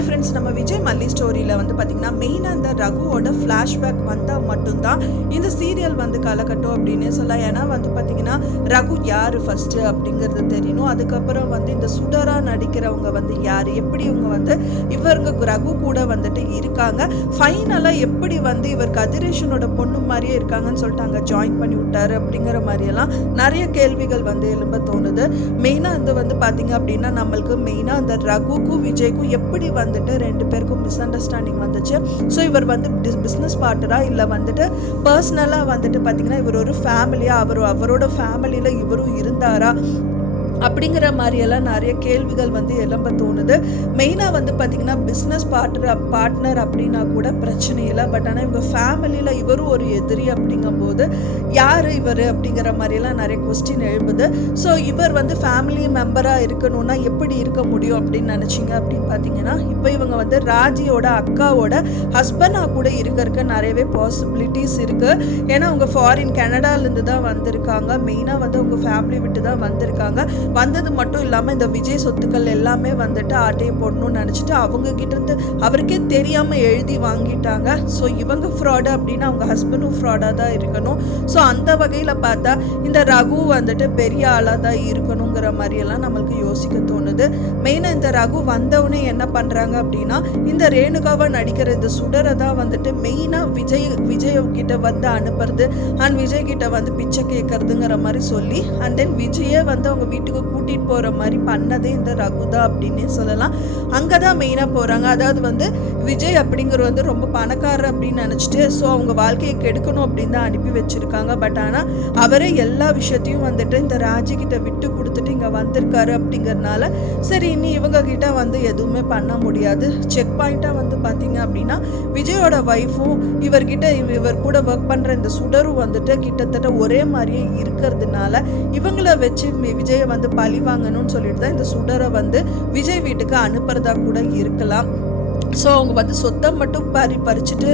Hi friends, நம்ம விஜய் மல்லி ஸ்டோரியில் வந்து பார்த்திங்கன்னா மெயினாக இந்த ரகுவோட ஃப்ளாஷ்பேக் வந்தால் மட்டும்தான் இந்த சீரியல் வந்து கலக்கட்டும் அப்படின்னு சொல்லலாம். ஏன்னா வந்து பார்த்திங்கன்னா ரகு யார் ஃபஸ்ட்டு அப்படிங்கிறது தெரியணும். அதுக்கப்புறம் வந்து இந்த சுடரா நடிக்கிறவங்க வந்து யார், எப்படி இவங்க வந்து இவருங்க ரகு கூட வந்துட்டு இருக்காங்க, ஃபைனலாக எப்படி வந்து இவர் கதிரேஷனோட பொண்ணு மாதிரியே இருக்காங்கன்னு சொல்லிட்டு அங்கே ஜாயின் பண்ணி விட்டாரு அப்படிங்கிற மாதிரியெல்லாம் நிறைய கேள்விகள் வந்து எழும்ப தோணுது. மெயினாக இது வந்து பார்த்திங்க அப்படின்னா நம்மளுக்கு மெயினாக அந்த ரகுக்கும் விஜய்க்கும் எப்படி வந்துட்டு ரெண்டு பேருக்கும் மிஸ் அண்டர்ஸ்டாண்டிங் வந்துச்சு. ஸோ இவர் வந்து பிஸ்னஸ் பார்ட்னரா இல்லை வந்துட்டு பர்சனலாக வந்துட்டு பார்த்தீங்கன்னா இவர் ஒரு ஃபேமிலியாக அவரோட ஃபேமிலியில் இவரும் இருந்தாரா அப்படிங்கிற மாதிரியெல்லாம் நிறைய கேள்விகள் வந்து எழும்ப தோணுது. மெயினாக வந்து பார்த்திங்கன்னா பிஸ்னஸ் பார்ட்னர் அப்படின்னா கூட பிரச்சனை இல்லை. பட் ஆனால் இவங்க ஃபேமிலியில் இவரும் ஒரு எதிரி அப்படிங்கும்போது யார் இவர் அப்படிங்கிற மாதிரியெல்லாம் நிறைய கொஸ்டின் எழும்புது. ஸோ இவர் வந்து ஃபேமிலி மெம்பராக இருக்கணும்னா எப்படி இருக்க முடியும் அப்படின்னு நினச்சிங்க அப்படின்னு பார்த்தீங்கன்னா இப்போ இவங்க வந்து ராஜியோட அக்காவோட ஹஸ்பண்டாக கூட இருக்கிறதுக்கு நிறையவே பாசிபிலிட்டிஸ் இருக்குது. ஏன்னா அவங்க ஃபாரின் கனடாலேருந்து தான் வந்திருக்காங்க. மெயினாக வந்து அவங்க ஃபேமிலி விட்டு தான் வந்திருக்காங்க. வந்தது மட்டும் இல்லாமல் இந்த விஜய் சொத்துக்கள் எல்லாமே வந்துட்டு ஆட்டையை போடணும்னு நினச்சிட்டு அவங்க கிட்டேருந்து அவருக்கே தெரியாமல் எழுதி வாங்கிட்டாங்க. ஸோ இவங்க ஃப்ராடு அப்படின்னா அவங்க ஹஸ்பண்டும் ஃப்ராடாக தான் இருக்கணும். ஸோ அந்த வகையில் பார்த்தா இந்த ரகு வந்துட்டு பெரிய ஆளாக தான் இருக்கணுங்கிற மாதிரியெல்லாம் நம்மளுக்கு யோசிக்க தோணுது. மெயினாக இந்த ரகு வந்தவனே என்ன பண்ணுறாங்க அப்படின்னா இந்த ரேணுகாவை நடிக்கிற இந்த சுடரை தான் வந்துட்டு மெயினாக விஜய் கிட்ட வந்து அனுப்புறது அண்ட் விஜய் கிட்ட வந்து பிச்சை கேட்கறதுங்கிற மாதிரி சொல்லி அண்ட் தென் விஜயே வந்து அவங்க வீட்டுக்கு கூட்டிட்டு போற மாதிரி பண்ணதே இந்த ரகுதா அப்படின்னே சொல்லலாம். அங்கதான் மெயினா போறாங்க. அதாவது வந்து விஜய் அப்படிங்கிற வந்து ரொம்ப பணக்காரர் அப்படின்னு நினைச்சிட்டு ஸோ அவங்க வாழ்க்கையை கெடுக்கணும் அப்படின்னு தான் அனுப்பி வச்சிருக்காங்க. பட் ஆனால் அவரே எல்லா விஷயத்தையும் வந்துட்டு இந்த ராஜி கிட்ட விட்டு கொடுத்துட்டு இங்க வந்திருக்காரு அப்படிங்கறதுனால சரி இனி இவங்க கிட்ட வந்து எதுவுமே பண்ண முடியாது. செக் பாயிண்டா வந்து பாத்தீங்க அப்படின்னா விஜயோட ஒய்ஃபும் இவர் கூட ஒர்க் பண்ற இந்த சுடரும் வந்துட்டு கிட்டத்தட்ட ஒரே மாதிரியே இருக்கிறதுனால இவங்கள வச்சு விஜயை வந்து பழி வாங்கணும்னு சொல்லிட்டு தான் இந்த சுடரை வந்து விஜய் வீட்டுக்கு அனுப்புறதா கூட இருக்கலாம். ஸோ அவங்க வந்து சொத்தை மட்டும் பறிச்சுட்டு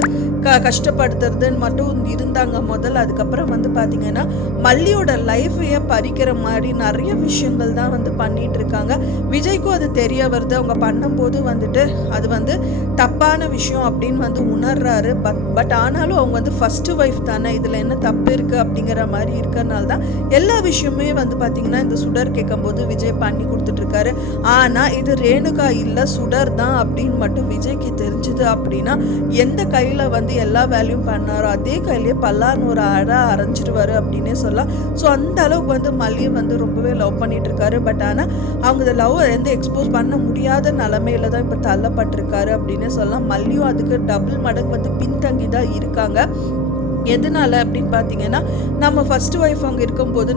கஷ்டப்படுத்துறதுன்னு மட்டும் இருந்தாங்க முதல்ல. அதுக்கப்புறம் வந்து பார்த்தீங்கன்னா மல்லியோட லைஃபையே பறிக்கிற மாதிரி நிறைய விஷயங்கள் தான் வந்து பண்ணிட்டு இருக்காங்க. விஜய்க்கும் அது தெரிய வருது. அவங்க பண்ணும்போது வந்துட்டு அது வந்து தப்பான விஷயம் அப்படின்னு வந்து உணர்றாரு. பட் ஆனாலும் அவங்க வந்து ஃபஸ்ட்டு ஒய்ஃப் தானே, இதில் என்ன தப்பு இருக்குது அப்படிங்கிற மாதிரி இருக்கிறனால தான் எல்லா விஷயமே வந்து பார்த்திங்கன்னா இந்த சுடர் கேட்கும்போது விஜய் பண்ணி கொடுத்துட்ருக்காரு. ஆனால் இது ரேணுகா இல்லை சுடர் தான் அப்படின்னு மட்டும் விஜய்க்கு தெரிஞ்சுது அப்படின்னா எந்த கையில் வந்து எல்லா வேலையும் பண்ணாரோ அதே கையிலேயே பல்லான்னு ஒரு அரைஞ்சிடுவாரு அப்படின்னே சொல்லலாம். ஸோ அந்த அளவுக்கு வந்து மல்லியை வந்து ரொம்பவே லவ் பண்ணிட்டு இருக்காரு. பட் ஆனால் அவங்க இந்த லவ் எந்த எக்ஸ்போஸ் பண்ண முடியாத நிலமையில தான் இப்போ தள்ளப்பட்டிருக்காரு அப்படின்னே சொல்லலாம். மல்லியும் அதுக்கு டபுள் மடங்கு வந்து பின்தங்கி தான் இருக்காங்க. எதனால அப்படின்னு பார்த்தீங்கன்னா நம்ம ஃபஸ்ட்டு ஒய்ஃப் அங்கே இருக்கும்போது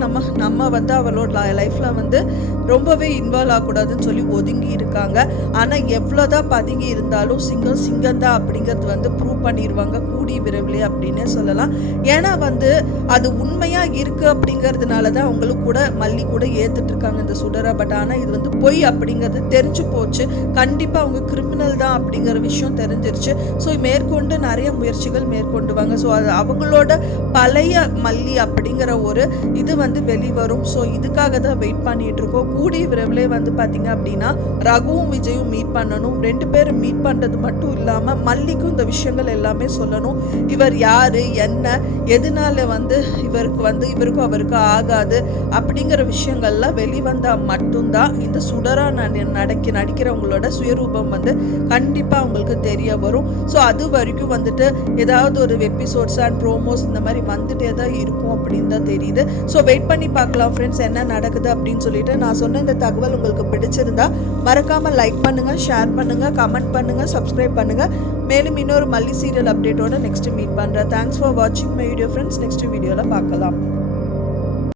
நம்ம வந்து அவளோட லைஃப்பில் வந்து ரொம்பவே இன்வால்வ் ஆகக்கூடாதுன்னு சொல்லி ஒதுங்கி இருக்காங்க. ஆனால் எவ்வளோதான் பதுங்கி இருந்தாலும் சிங்கம்தான் அப்படிங்கிறது வந்து ப்ரூவ் பண்ணிடுவாங்க கூடி விரைவிலே அப்படின்னே சொல்லலாம். ஏன்னா வந்து அது உண்மையாக இருக்குது அப்படிங்கிறதுனால தான் அவங்களுக்கு கூட மல்லி கூட ஏற்றுட்டு இருக்காங்க இந்த சுடரை. பட் ஆனால் இது வந்து பொய் அப்படிங்கிறது தெரிஞ்சு போச்சு. கண்டிப்பாக அவங்க கிரிமினல் தான் அப்படிங்கிற விஷயம் தெரிஞ்சிருச்சு. ஸோ மேற்கொண்டு நிறைய முயற்சிகள் மேற்கொண்டுவாங்க. ஸோ அது அவங்களோட பழைய மல்லி அப்படிங்கிற ஒரு இது வந்து வெளிவரும். ஸோ இதுக்காக தான் வெயிட் பண்ணிட்டு இருக்கோம். கூடிய விரைவிலே வந்து பார்த்தீங்க அப்படின்னா ரகுவும் விஜயும் மீட் பண்ணணும். ரெண்டு பேரும் மீட் பண்ணுறது மட்டும் இல்லாமல் மல்லிக்கும் இந்த விஷயங்கள் எல்லாமே சொல்லணும். இவர் யாரு, என்ன, எதனால வந்து இவருக்கும் அவருக்கு ஆகாது அப்படிங்கிற விஷயங்கள்லாம் வெளிவந்தால் மட்டும்தான் இந்த சுடரா நடிக்கிறவங்களோட சுயரூபம் வந்து கண்டிப்பாக அவங்களுக்கு தெரிய வரும். ஸோ அது வரைக்கும் வந்துட்டு ஏதாவது ஒரு எபிசோட்ஸ் அண்ட் ப்ரோமோஸ் இந்த மாதிரி வந்துட்டே தான் இருக்கும் அப்படின்னு தான் தெரியுது. ஸோ வெயிட் பண்ணி பார்க்கலாம் ஃப்ரெண்ட்ஸ் என்ன நடக்குது அப்படின்னு சொல்லிட்டு. நான் சொன்ன இந்த தகவல் உங்களுக்கு பிடிச்சிருந்தா மறக்காமல் லைக் பண்ணுங்கள், ஷேர் பண்ணுங்கள், கமெண்ட் பண்ணுங்கள், சப்ஸ்கிரைப் பண்ணுங்கள். மேலும் இன்னொரு மல்லி சீரியல் அப்டேட்டோட நெக்ஸ்ட் மீட் பண்ணுறேன். தேங்க்ஸ் ஃபார் வாட்சிங் மை வீடியோ ஃப்ரெண்ட்ஸ். நெக்ஸ்ட் வீடியோவில் பார்க்கலாம்.